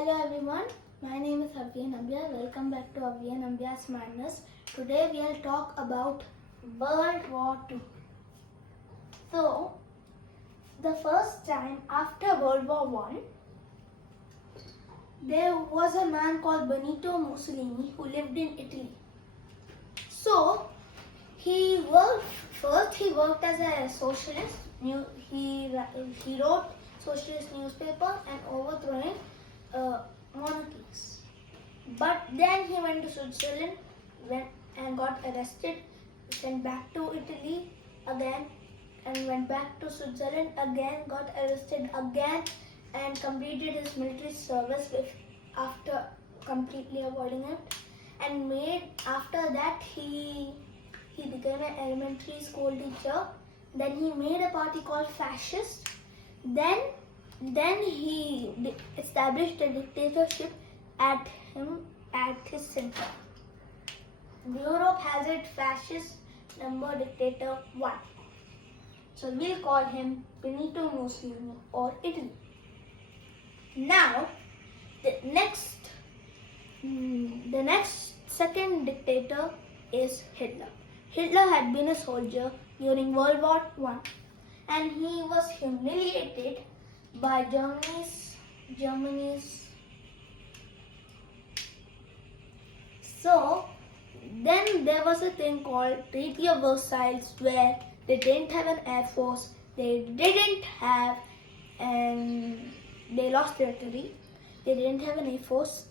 Hello everyone, my name is Avyay and Avyay. Welcome back to Avyay and Avyay's Madness. Today we'll talk about World War II. So, the first time after World War I, there was a man called Benito Mussolini who lived in Italy. So, he worked as a socialist. He wrote socialist newspaper and overthrowing monarchies. But then he went to Switzerland and got arrested, sent back to Italy again, and went back to Switzerland again, got arrested again, and completed his military service after completely avoiding it. And after that he became an elementary school teacher. Then he made a party called Fascist. Then he established a dictatorship at his center. Europe has it fascist number dictator 1. So we'll call him Benito Mussolini or Italy. Now the next second dictator is Hitler. Hitler had been a soldier during World War I and he was humiliated by Germany's. So then there was a thing called Treaty of Versailles where they didn't have an air force, they lost territory, they didn't have an air force,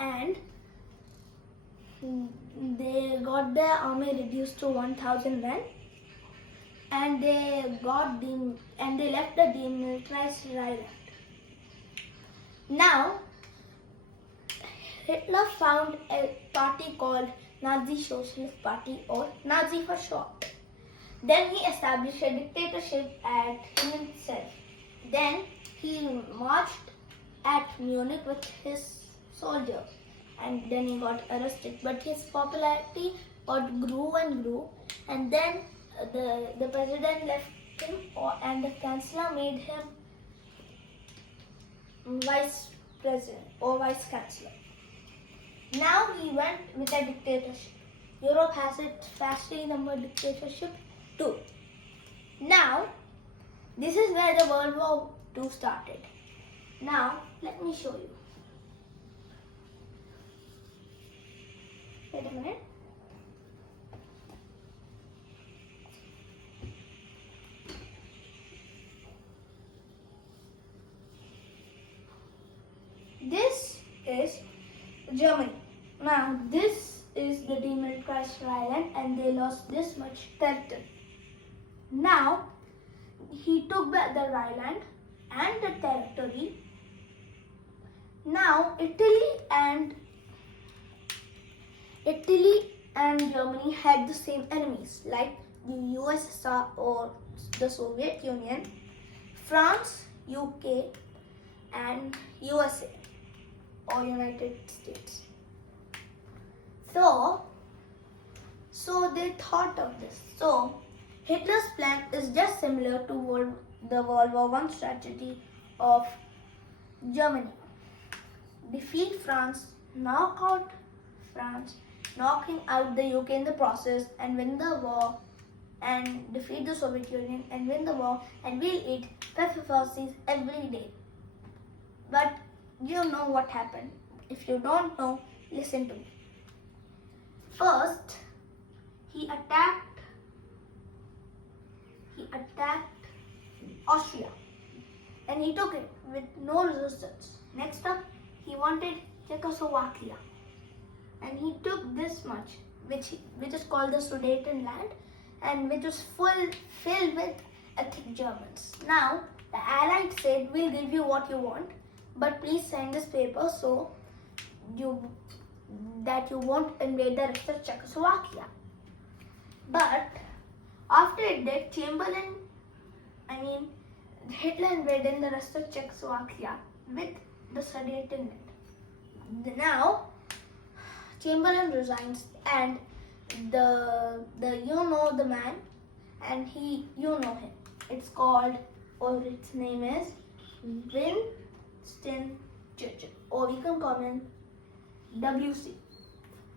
and they got their army reduced to 1,000 men, and they left the demilitarized island. Now Hitler found a party called Nazi Socialist Party or Nazi for short. Then he established a dictatorship at himself. Then he marched at Munich with his soldiers and then he got arrested. But his popularity grew and grew, and then the president left him and the chancellor made him vice president or vice chancellor. Now he went with a dictatorship. Europe has its fascistly numbered dictatorship 2. Now, this is where the World War II started. Now, let me show you. Wait a minute. This is Germany. Now, this is the demilitarized island and they lost this much territory. Now, he took back the island and the territory. Now, Italy and Germany had the same enemies like the USSR or the Soviet Union, France, UK, and USA or United States. So they thought of this. So Hitler's plan is just similar to the World War I strategy of Germany. Defeat France, knocking out the UK in the process and win the war, and defeat the Soviet Union and win the war, and we'll eat pfefferfies every day. But you know what happened. If you don't know, listen to me. First, he attacked Austria and he took it with no resistance. Next up, he wanted Czechoslovakia and he took this much, which is called the Sudetenland, and which was filled with ethnic Germans. Now, the Allies said, we'll give you what you want, but please sign this paper so that you won't invade the rest of Czechoslovakia. But after it did, Hitler invaded the rest of Czechoslovakia with the Sudetenland. Now, Chamberlain resigns and the man, and you know him. Its name is Winston Churchill or we can call him WC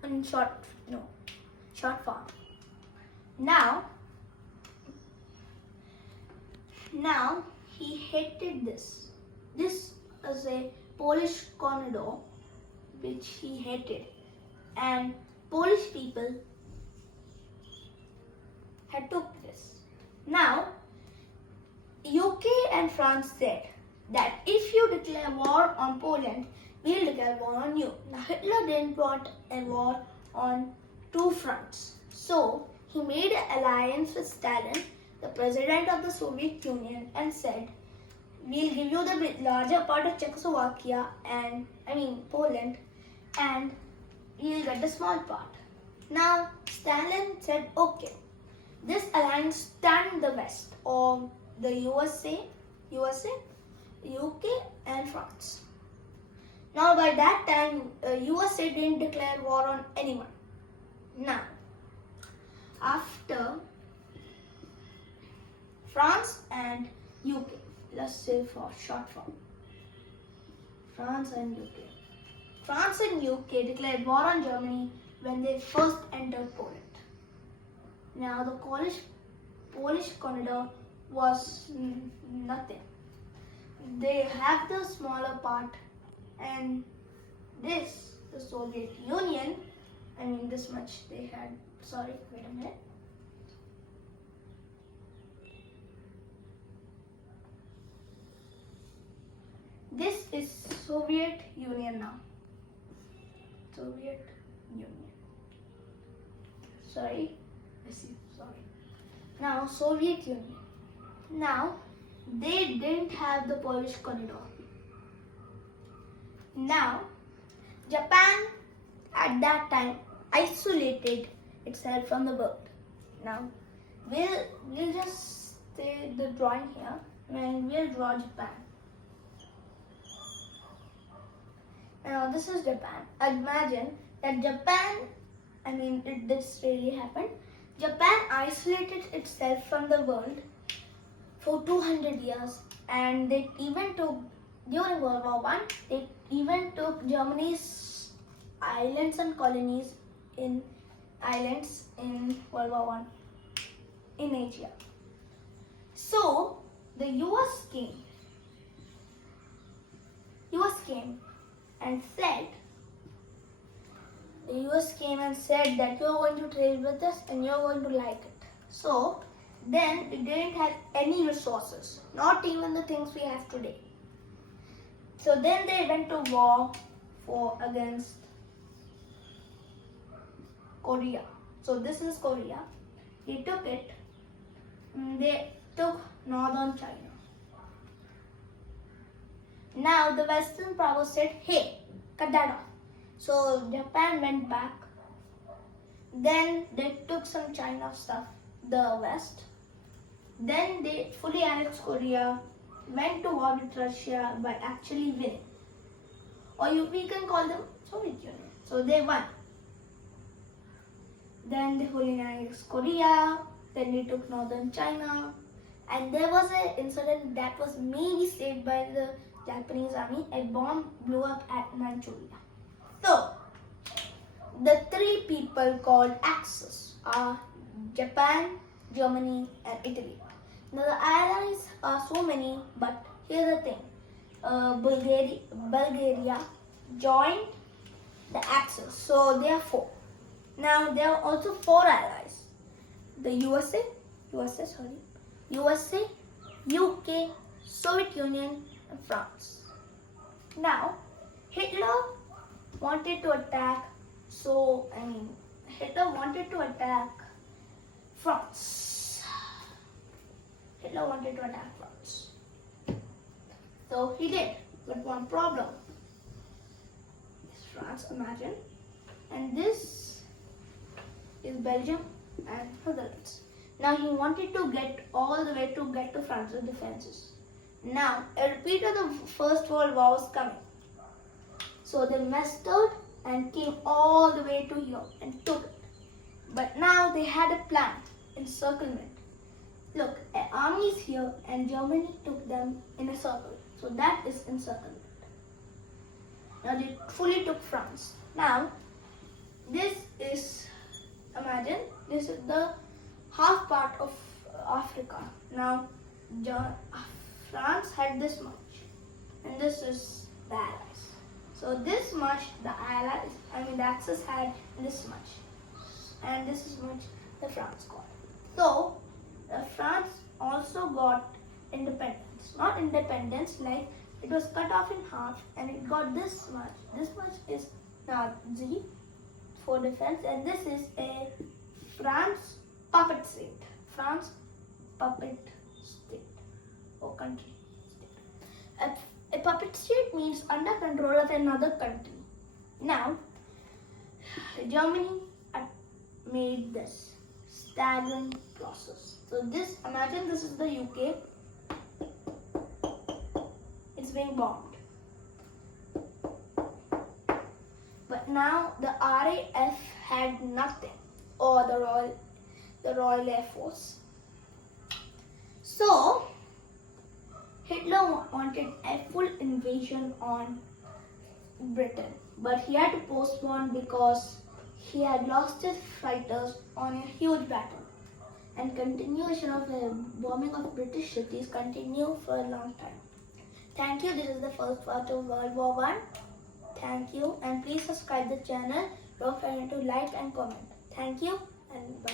in short form. Now he hated this. This is a Polish corridor which he hated, and Polish people had took this. Now UK and France said that if you declare war on Poland, we'll declare war on you. Now Hitler didn't want a war on two fronts. So he made an alliance with Stalin, the president of the Soviet Union, and said, we'll give you the larger part of Czechoslovakia Poland, and you'll get the small part. Now Stalin said, okay. This alliance stunned the West, or the USA, UK and France. Now by that time, USA didn't declare war on anyone. Now, after France and UK, let's say for short form, France and UK declared war on Germany when they first entered Poland. Now the Polish corridor was nothing. They have the smaller part, and this, the Soviet Union, this much they had. Sorry, wait a minute. This is Soviet Union now. Soviet Union. Sorry. Now Soviet Union. Now they didn't have the Polish corridor. Now Japan at that time isolated itself from the world. Now we'll just say the drawing here and we'll draw Japan. Now this is Japan. Imagine that Japan, this really happened. Japan isolated itself from the world for 200 years, and they even took, during World War I, they even took Germany's islands and colonies in World War I in Asia. So the US came and said that you're going to trade with us and you're going to like it. So then we didn't have any resources, not even the things we have today. So then they went to war against Korea. So this is Korea. They took it. They took northern China. Now the Western powers said, hey, cut that off. So Japan went back. Then they took some China stuff, the West. Then they fully annexed Korea, went to war with Russia by actually winning. Or we can call them Soviet Union. So they won. Then they fully annexed Korea. Then they took northern China. And there was an incident that was maybe saved by the Japanese army. A bomb blew up at Manchuria. So, the three people called Axis are Japan, Germany and Italy. Now the allies are so many, but here's the thing. Bulgaria joined the Axis, so there are four. Now there are also four allies. The USA, UK, Soviet Union and France. Now Hitler wanted to attack France. So he did, but one problem. It's France, imagine. And this is Belgium and Netherlands. Now he wanted to get all the way to get to France's defenses. Now a repeat of the First World War was coming. So they mustered and came all the way to here and took it. But now they had a plan, encirclement. Look, an army is here and Germany took them in a circle. So that is encirclement. Now they fully took France. Now this is, imagine, this is the half part of Africa. Now France had this much, and this is the Allies. So this much the Allies, the Axis had this much, and this is much the France got. So France also got independence. Not independence, like it was cut off in half and it got this much. This much is Nazi for defense, and this is a France puppet state. France puppet state or country state. A puppet state means under control of another country. Now, Germany made this staggering process. So this, imagine this is the UK. It's being bombed. But now the RAF had nothing, or the Royal Air Force. So Hitler wanted a full invasion on Britain, but he had to postpone because he had lost his fighters on a huge battle, and continuation of the bombing of British cities continued for a long time. Thank you. This is the first part of World War I. Thank you, and please subscribe the channel. Don't forget to like and comment. Thank you and bye.